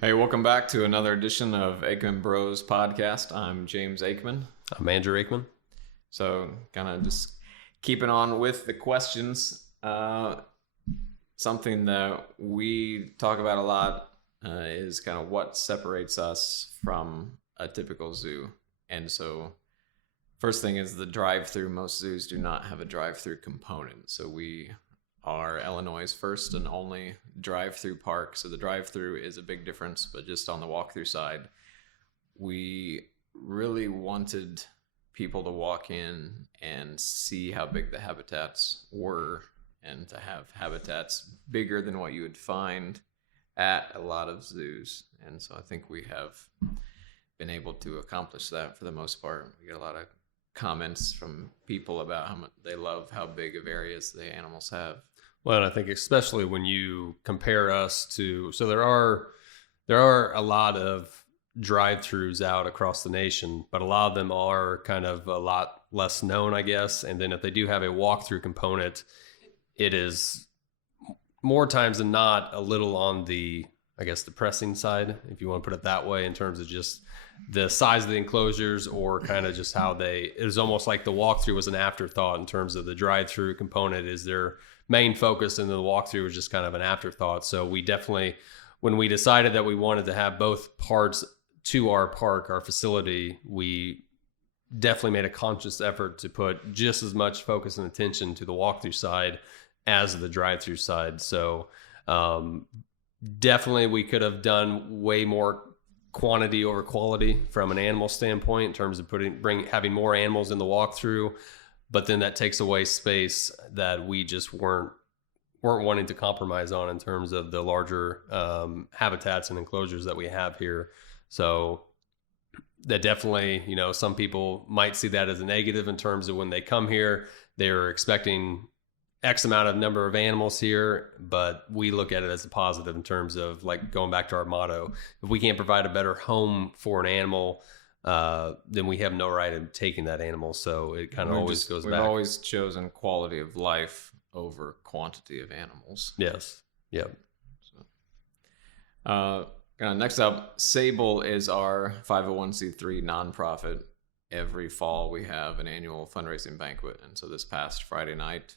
Hey, welcome back to another edition of Aikman Bros podcast. I'm James Aikman. I'm Andrew Aikman. So, kind of just keeping on with the questions. Something that we talk about a lot is kind of what separates us from a typical zoo. And so, first thing is the drive-through. Most zoos do not have a drive-through component. So we are Illinois' first and only drive-through park. So the drive-through is a big difference, but just on the walk-through side, we really wanted people to walk in and see how big the habitats were, and to have habitats bigger than what you would find at a lot of zoos. And so I think we have been able to accomplish that for the most part. We get a lot of comments from people about how much they love how big of areas the animals have. Well, and I think especially when you compare us to, so there are a lot of drive-throughs out across the nation, but a lot of them are kind of a lot less known, I guess. And then if they do have a walkthrough component, it is more times than not a little on the, I guess, the pressing side, if you want to put it that way, in terms of just the size of the enclosures, or kind of just how it was almost like the walkthrough was an afterthought in terms of the drive-through component is their main focus, and the walkthrough was just kind of an afterthought. So we definitely, when we decided that we wanted to have both parts to our park, our facility, we definitely made a conscious effort to put just as much focus and attention to the walkthrough side as the drive-through side. So definitely we could have done way more quantity over quality from an animal standpoint in terms of having more animals in the walkthrough, but then that takes away space that we just weren't wanting to compromise on in terms of the larger habitats and enclosures that we have here. So that definitely, some people might see that as a negative in terms of when they come here, they're expecting X amount of number of animals here, but we look at it as a positive in terms of, like, going back to our motto, if we can't provide a better home for an animal, then we have no right in taking that animal. So it kind of always goes back. We've always chosen quality of life over quantity of animals. Yes. Yep. So, next up, Sable is our 501c3 nonprofit. Every fall we have an annual fundraising banquet, and so this past Friday night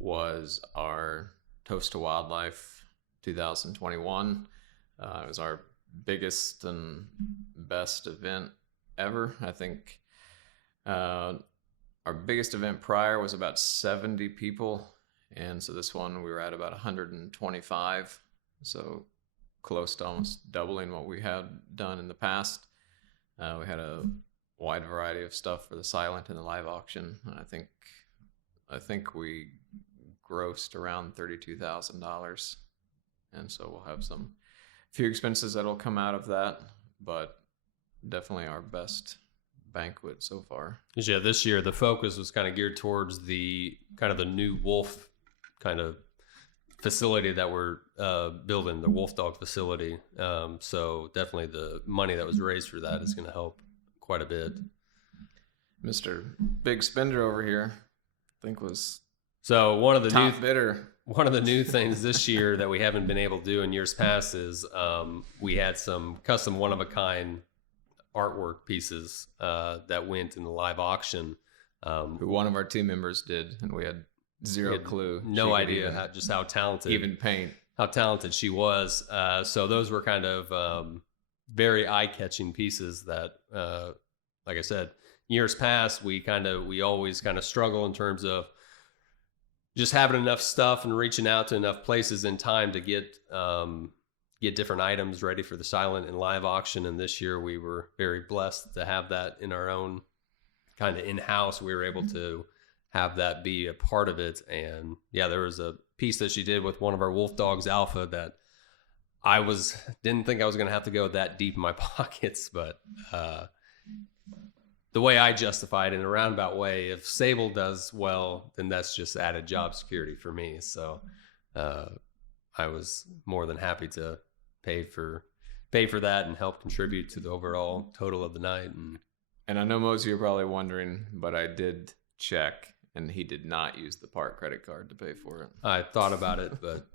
was our Toast to Wildlife 2021. It was our biggest and best event ever. I think our biggest event prior was about 70 people, and so this one we were at about 125, so close to almost doubling what we had done in the past. We had a wide variety of stuff for the silent and the live auction, and I think we grossed around $32,000, and so we'll have some few expenses that'll come out of that, but definitely our best banquet so far. Yeah, this year the focus was kind of geared towards the kind of the new wolf kind of facility that we're building, the wolf dog facility. So definitely the money that was raised for that is going to help quite a bit. Mr. Big Spender over here, I think, was so one of the top bidder. One of the new things this year that we haven't been able to do in years past is we had some custom one-of-a-kind artwork pieces that went in the live auction. Who one of our team members did, and we had zero clue. No idea just how talented. Even paint. How talented she was. So those were kind of very eye-catching pieces that, like I said, years past, we always kind of struggle in terms of just having enough stuff and reaching out to enough places in time to get different items ready for the silent and live auction. And this year we were very blessed to have that in our own kind of in-house. We were able to have that be a part of it. And yeah, there was a piece that she did with one of our wolf dogs, Alpha, that didn't think I was going to have to go that deep in my pockets, but the way I justified in a roundabout way, if Sable does well, then that's just added job security for me. So I was more than happy to pay for that and help contribute to the overall total of the night. And I know most of you are probably wondering, but I did check, and he did not use the park credit card to pay for it. I thought about it, but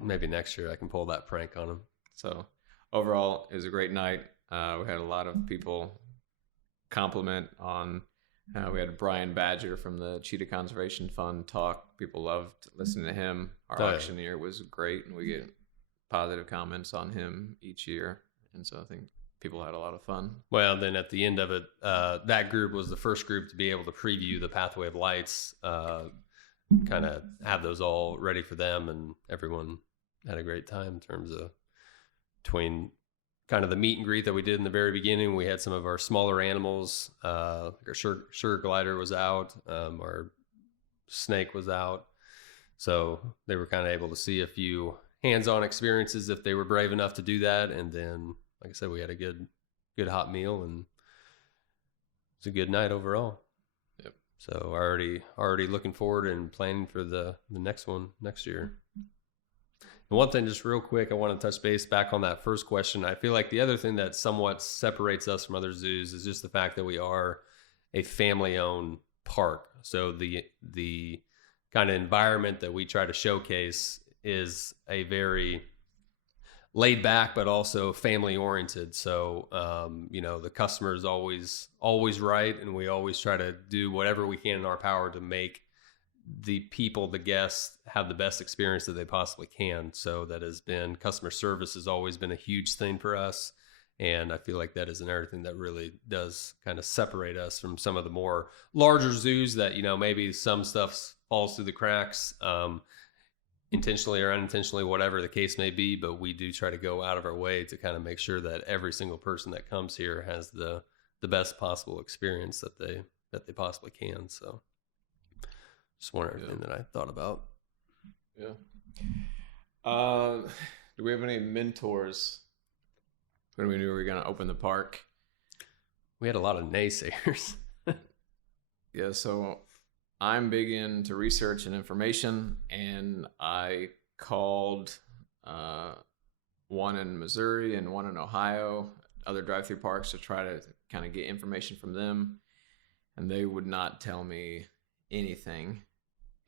maybe next year I can pull that prank on him. So overall, it was a great night. We had a lot of people compliment on how we had Brian Badger from the Cheetah Conservation Fund talk. People loved listening to him. Our auctioneer was great, and we get positive comments on him each year. And so I think people had a lot of fun. Well, then at the end of it, that group was the first group to be able to preview the Pathway of Lights, kind of have those all ready for them, and everyone had a great time in terms of between kind of the meet and greet that we did in the very beginning. We had some of our smaller animals, like our sugar glider was out, our snake was out. So they were kind of able to see a few hands-on experiences if they were brave enough to do that. And then, like I said, we had a good hot meal, and it's a good night overall. Yep. So already looking forward and planning for the next one next year. And one thing, just real quick, I want to touch base back on that first question. I feel like the other thing that somewhat separates us from other zoos is just the fact that we are a family-owned park. So the kind of environment that we try to showcase is a very laid back, but also family oriented. So, the customer is always right. And we always try to do whatever we can in our power to make the people, the guests, have the best experience that they possibly can. So that has been, customer service has always been a huge thing for us. And I feel like that is another thing that really does kind of separate us from some of the more larger zoos that, maybe some stuff falls through the cracks, intentionally or unintentionally, whatever the case may be. But we do try to go out of our way to kind of make sure that every single person that comes here has the best possible experience that they possibly can. So just one other thing that I thought about. Yeah. Do we have any mentors when we knew we were going to open the park? We had a lot of naysayers. Yeah, so I'm big into research and information, and I called one in Missouri and one in Ohio, other drive-through parks, to try to kind of get information from them, and they would not tell me anything.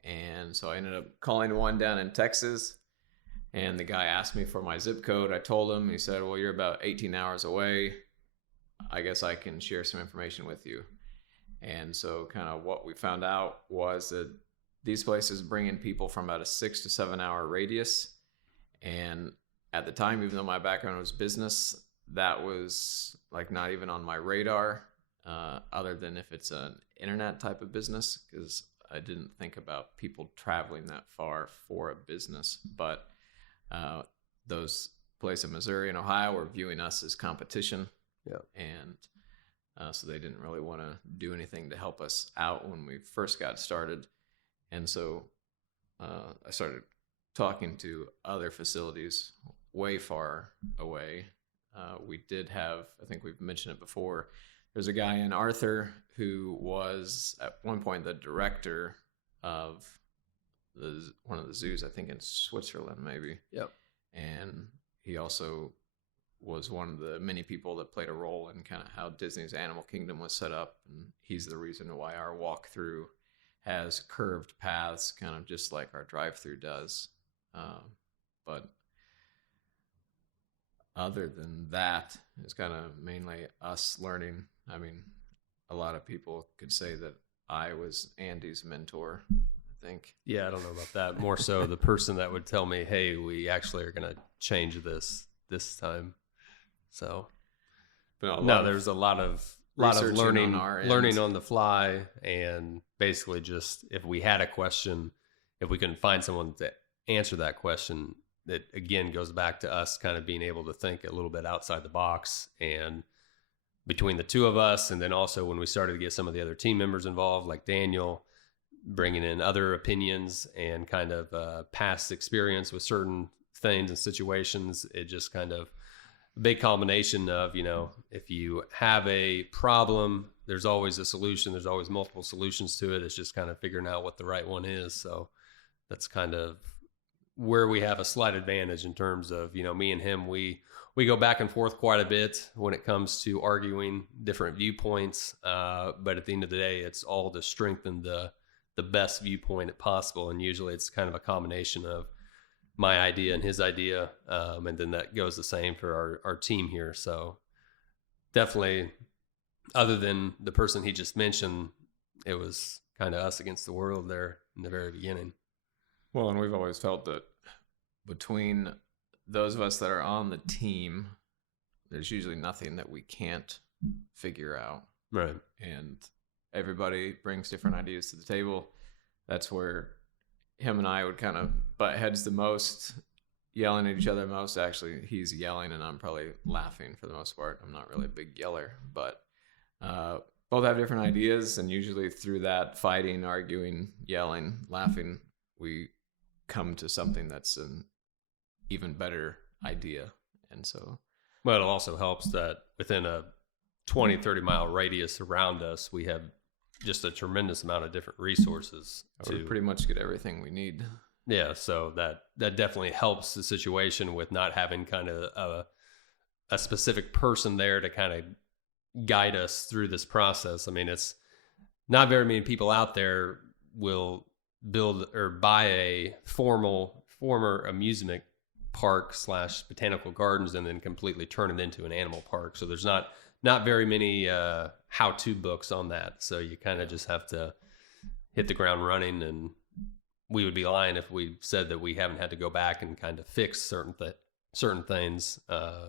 And so I ended up calling one down in Texas, and the guy asked me for my zip code. I told him. He said, well, you're about 18 hours away. I guess I can share some information with you. And so kind of what we found out was that these places bring in people from about a 6 to 7 hour radius. And at the time, even though my background was business, that was like not even on my radar, other than if it's an internet type of business, because I didn't think about people traveling that far for a business. But those places in Missouri and Ohio were viewing us as competition. Yeah. And so they didn't really want to do anything to help us out when we first got started. And so I started talking to other facilities way far away. We did have, I think we've mentioned it before, there's a guy in Arthur who was at one point the director of one of the zoos, I think in Switzerland maybe. Yep. And he also was one of the many people that played a role in kind of how Disney's Animal Kingdom was set up. And he's the reason why our walkthrough has curved paths, kind of just like our drive-through does. But other than that, it's kind of mainly us learning. I mean, a lot of people could say that I was Andy's mentor, I think. Yeah, I don't know about that. More so the person that would tell me, hey, we actually are going to change this time. So, no, there's a lot of learning on the fly, and basically just if we had a question, if we couldn't find someone to answer that question, it again goes back to us kind of being able to think a little bit outside the box. And between the two of us, and then also when we started to get some of the other team members involved, like Daniel, bringing in other opinions and kind of past experience with certain things and situations, it just kind of a big combination of, if you have a problem, there's always a solution. There's always multiple solutions to it. It's just kind of figuring out what the right one is. So that's kind of where we have a slight advantage in terms of, me and him, we go back and forth quite a bit when it comes to arguing different viewpoints. But at the end of the day, it's all to strengthen the best viewpoint possible. And usually it's kind of a combination of my idea and his idea. And then that goes the same for our team here. So definitely, other than the person he just mentioned, it was kind of us against the world there in the very beginning. Well, and we've always felt that between those of us that are on the team, there's usually nothing that we can't figure out. Right. And everybody brings different ideas to the table. That's where him and I would kind of butt heads the most, yelling at each other most. Actually, he's yelling and I'm probably laughing for the most part. I'm not really a big yeller, but both have different ideas. And usually through that fighting, arguing, yelling, laughing, we come to something that's an even better idea. And so, well, it also helps that within a 20-30 mile radius around us, we have just a tremendous amount of different resources we pretty much get everything we need. Yeah, so that definitely helps the situation with not having kind of a specific person there to kind of guide us through this process. I mean, it's not very many people out there will build or buy a former amusement park / botanical gardens and then completely turn it into an animal park. So there's not very many how-to books on that. So you kind of just have to hit the ground running, and we would be lying if we said that we haven't had to go back and kind of fix certain things.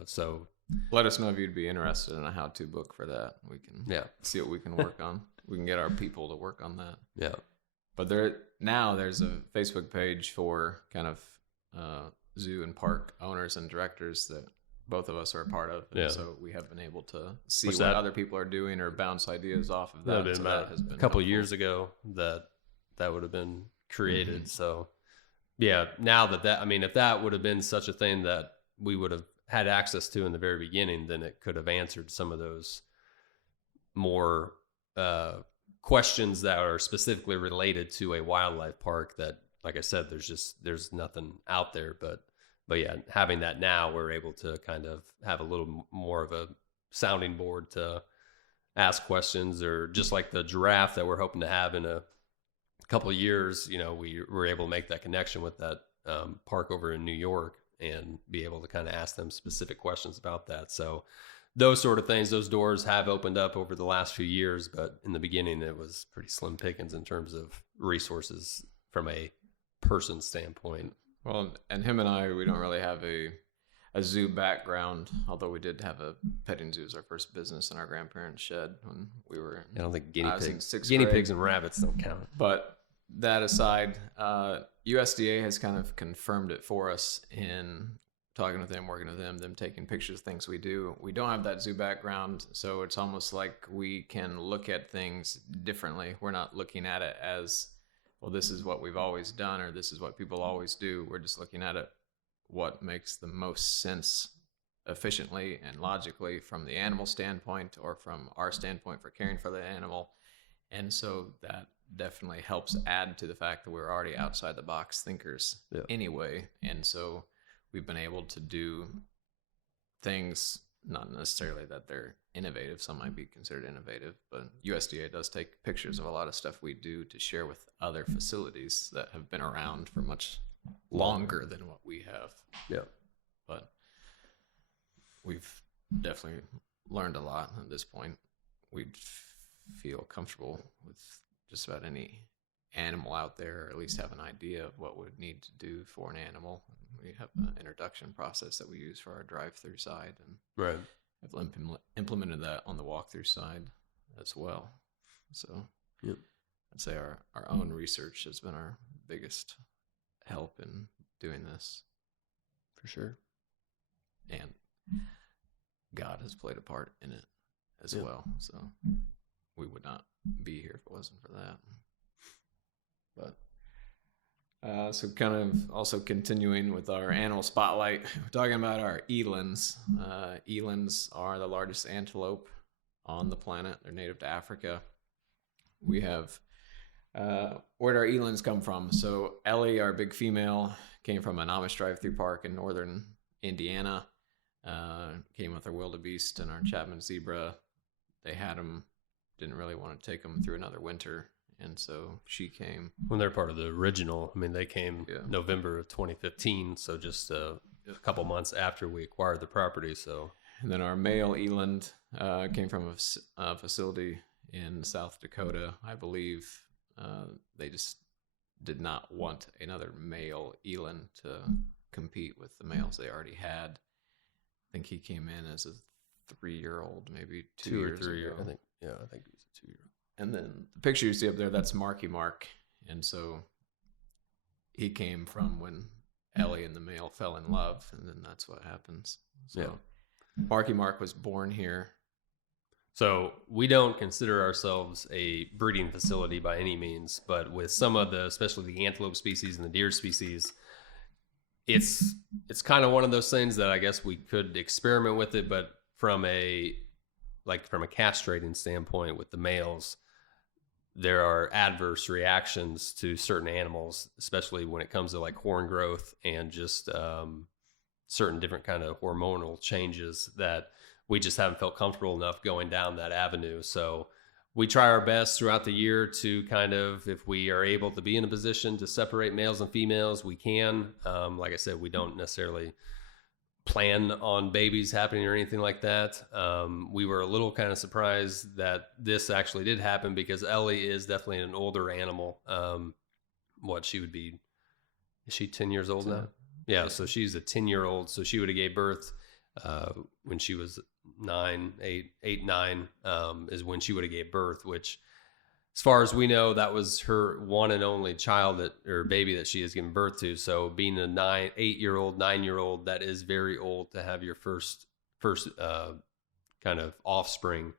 So let us know if you'd be interested in a how-to book for that. We can see what we can work on. We can get our people to work on that. Yeah. But there's a Facebook page for kind of zoo and park owners and directors that both of us are a part of. And so we have been able to see what other people are doing or bounce ideas off of that. So that has been a couple of years ago that would have been created. Mm-hmm. So yeah, now that I mean, if that would have been such a thing that we would have had access to in the very beginning, then it could have answered some of those more questions that are specifically related to a wildlife park that, like I said, there's nothing out there. But yeah, having that now, we're able to kind of have a little more of a sounding board to ask questions, or just like the giraffe that we're hoping to have in a couple of years, we were able to make that connection with that park over in New York and be able to kind of ask them specific questions about that. So those sort of things, those doors have opened up over the last few years, but in the beginning it was pretty slim pickings in terms of resources from a person standpoint. Well, and him and I, we don't really have a zoo background, although we did have a petting zoo as our first business in our grandparents' shed when we were I don't think guinea pigs and rabbits don't count. But that aside, USDA has kind of confirmed it for us in talking with them, working with them taking pictures of things we do. We don't have that zoo background, so it's almost like we can look at things differently. We're not looking at it as, well, this is what we've always done, or this is what people always do. We're just looking at it, what makes the most sense efficiently and logically from the animal standpoint or from our standpoint for caring for the animal. And so that definitely helps add to the fact that we're already outside the box thinkers anyway. And so we've been able to do things, not necessarily that they're innovative. Some might be considered innovative, but USDA does take pictures of a lot of stuff we do to share with other facilities that have been around for much longer than what we have. Yeah. But we've definitely learned a lot at this point. We'd feel comfortable with just about any animal out there, or at least have an idea of what we'd need to do for an animal. We have an introduction process that we use for our drive-through side, and have implemented that on the walk-through side as well. So I'd say our own research has been our biggest help in doing this. For sure. And God has played a part in it as well. So we would not be here if it wasn't for that. But so kind of also continuing with our animal spotlight, we're talking about our Elins. Elins are the largest antelope on the planet. They're native to Africa. We have, where do our Elins come from? So Ellie, our big female, came from an Amish drive-through park in northern Indiana. Came with our wildebeest and our Chapman zebra. They had them, didn't really want to take them through another winter and so she came. When they're part of the original, I mean, they came Yeah. November of 2015, so just a couple months after we acquired the property. So, And then our male Elin came from a facility in South Dakota, I believe. They just did not want another male Elin to compete with the males they already had. I think he came in as a 3-year-old, maybe 2 years or 3 ago. years. I think he was a 2-year-old. And then the picture you see up there, that's Marky Mark. And so he came from when Ellie and the male fell in love, and then that's what happens. So Yeah. Marky Mark was born here. So we don't consider ourselves a breeding facility by any means, but with some of the, especially the antelope species and the deer species, it's kind of one of those things that I guess we could experiment with it, but from a castrating standpoint with the males, there are adverse reactions to certain animals, especially when it comes to like horn growth and just certain different kind of hormonal changes that we just haven't felt comfortable enough going down that avenue. So we try our best throughout the year to kind of, if we are able to be in a position to separate males and females, we can. Like I said, we don't necessarily plan on babies happening or anything like that. We were a little kind of surprised that this actually did happen because Ellie is definitely an older animal. She would be, is she 10 years old now? Yeah, so she's a 10-year-old. So she would have gave birth when she was 9 is when she would have gave birth, which as far as we know, that was her one and only child or baby that she has given birth to. So being a 8-year-old, 9-year-old, that is very old to have your first kind of offspring.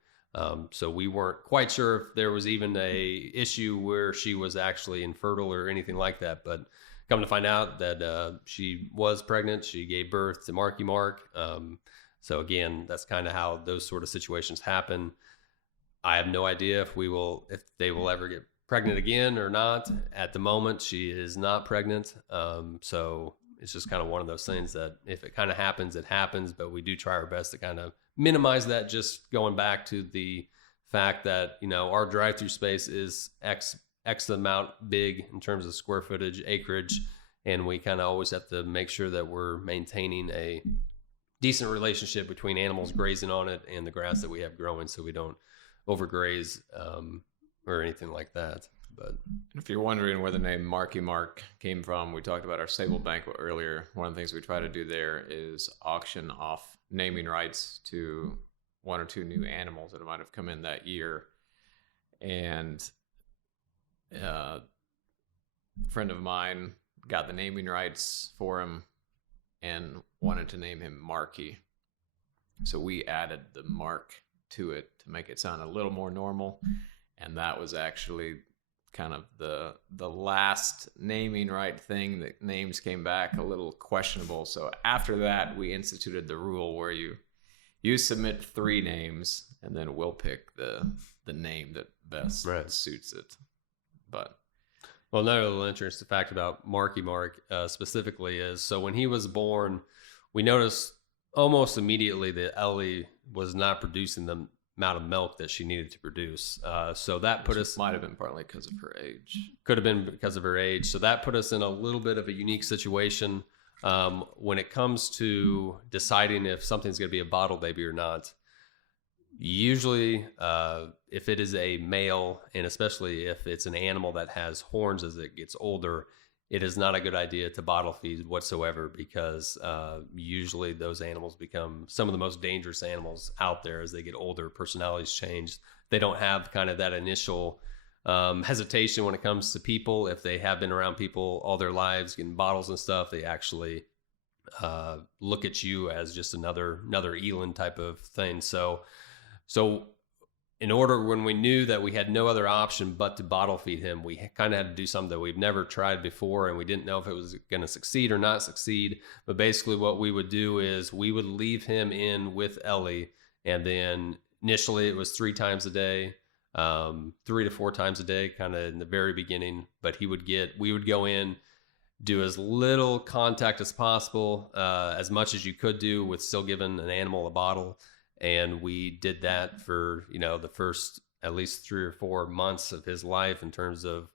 So we weren't quite sure if there was even a issue where she was actually infertile or anything like that. But come to find out that she was pregnant, she gave birth to Marky Mark. So again, that's kind of how those sort of situations happen. I have no idea if they will ever get pregnant again or not. At the moment, she is not pregnant. So it's just kind of one of those things that if it kind of happens, it happens. But we do try our best to kind of minimize that. Just going back to the fact that, our drive-through space is X amount big in terms of square footage, acreage. And we kind of always have to make sure that we're maintaining a decent relationship between animals grazing on it and the grass that we have growing, so we don't overgraze or anything like that. But if you're wondering where the name Marky Mark came from, we talked about our Sable Banquet earlier. One of the things we try to do there is auction off naming rights to 1 or 2 new animals that might have come in that year. And a friend of mine got the naming rights for him and wanted to name him Marky. So we added the Mark to it to make it sound a little more normal. And that was actually kind of the last naming right thing that names came back a little questionable. So after that, we instituted the rule where you submit 3 names and then we'll pick the name that best suits it. But well, another interesting fact about Marky Mark specifically is, so when he was born, we noticed almost immediately that Ellie was not producing the amount of milk that she needed to produce. So that put us... might have been partly because of her age. Could have been because of her age. So that put us in a little bit of a unique situation when it comes to deciding if something's going to be a bottle baby or not. Usually, if it is a male, and especially if it's an animal that has horns as it gets older, it is not a good idea to bottle feed whatsoever, because usually those animals become some of the most dangerous animals out there as they get older. Personalities change. They don't have kind of that initial hesitation when it comes to people. If they have been around people all their lives getting bottles and stuff, they actually look at you as just another Elin type of thing. So in order, when we knew that we had no other option but to bottle feed him, we kind of had to do something that we've never tried before, and we didn't know if it was going to succeed or not succeed. But basically what we would do is we would leave him in with Ellie, and then initially it was 3 times a day, 3 to 4 times a day, kind of in the very beginning. But we would go in, do as little contact as possible, as much as you could do with still giving an animal a bottle. And we did that for, the first at least 3 or 4 months of his life in terms of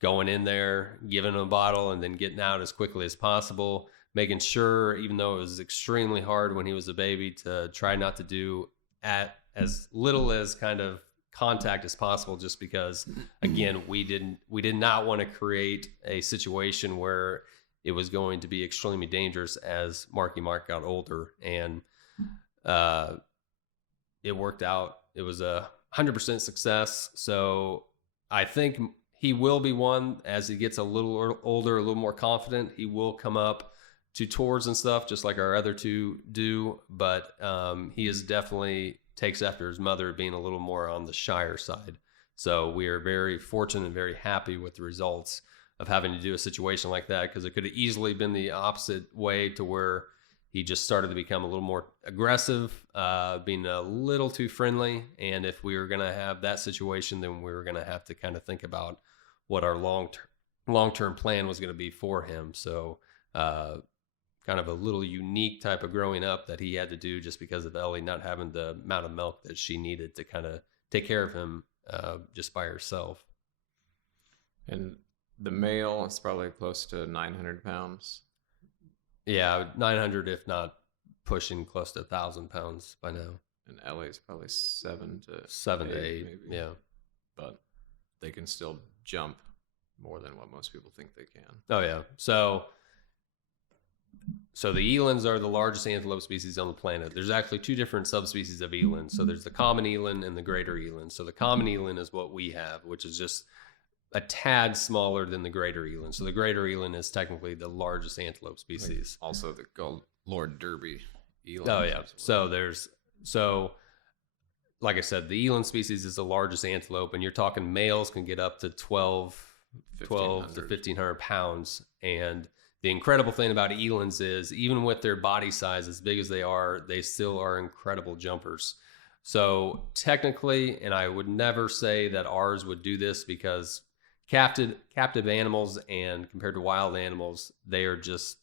going in there, giving him a bottle, and then getting out as quickly as possible, making sure, even though it was extremely hard when he was a baby, to try not to do at as little as kind of contact as possible, just because, again, we did not want to create a situation where it was going to be extremely dangerous as Marky Mark got older. And it worked out. It was a 100% success. So I think he will be one, as he gets a little older, a little more confident, he will come up to tours and stuff, just like our other two do. But he is definitely takes after his mother, being a little more on the shyer side. So we are very fortunate and very happy with the results of having to do a situation like that, because it could have easily been the opposite way, to where he just started to become a little more aggressive, being a little too friendly. And if we were going to have that situation, then we were going to have to kind of think about what our long-term plan was going to be for him. So kind of a little unique type of growing up that he had to do, just because of Ellie not having the amount of milk that she needed to kind of take care of him just by herself. And the male is probably close to 900 pounds. Yeah, 900, if not pushing close to 1,000 pounds by now. And Ellie's probably 7 to 8, maybe. Yeah. But they can still jump more than what most people think they can. Oh, yeah. So the Elins are the largest antelope species on the planet. There's actually 2 different subspecies of Elin. So there's the common Elin and the greater Elin. So the common Elin is what we have, which is just a tad smaller than the greater Elin. So the greater Elin is technically the largest antelope species. Like also the Lord Derby Elin. Oh, yeah. So like I said, the Elin species is the largest antelope, and you're talking males can get up to 12 to 1,500 pounds. And the incredible thing about Elins is, even with their body size as big as they are, they still are incredible jumpers. So technically, and I would never say that ours would do this, because captive animals, and compared to wild animals, they are just,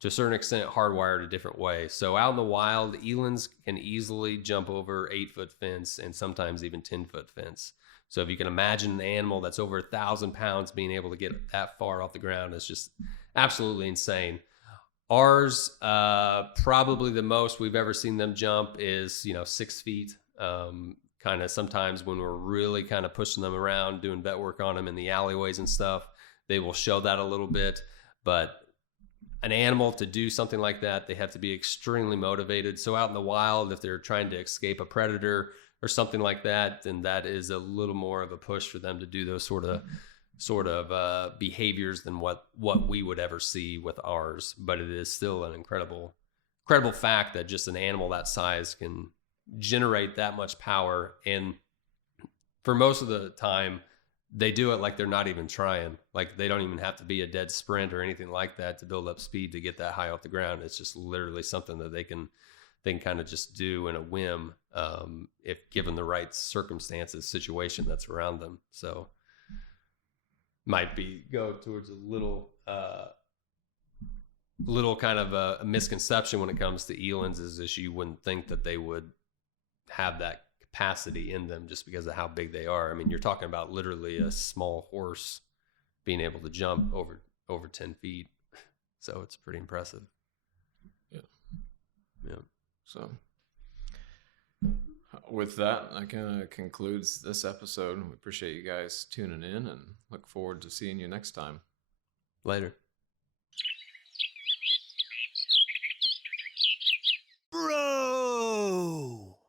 to a certain extent, hardwired a different way. So out in the wild, Elins can easily jump over 8-foot fence, and sometimes even 10-foot fence. So if you can imagine an animal that's over 1,000 pounds being able to get that far off the ground, it's just absolutely insane. Ours, probably the most we've ever seen them jump is 6 feet. Kind of sometimes when we're really kind of pushing them around, doing vet work on them in the alleyways and stuff, they will show that a little bit. But an animal, to do something like that, they have to be extremely motivated. So out in the wild, if they're trying to escape a predator or something like that, then that is a little more of a push for them to do those sort of behaviors than what we would ever see with ours. But it is still an incredible fact that just an animal that size can generate that much power. And for most of the time, they do it like they're not even trying. Like, they don't even have to be a dead sprint or anything like that to build up speed to get that high off the ground. It's just literally something that they can kind of just do in a whim, if given the right circumstances, situation that's around them. So might go towards a little kind of a misconception when it comes to Elins, is you wouldn't think that they would have that capacity in them just because of how big they are. I mean, you're talking about literally a small horse being able to jump over 10 feet. So it's pretty impressive. Yeah. Yeah. So with that, that kind of concludes this episode. We appreciate you guys tuning in and look forward to seeing you next time. Later.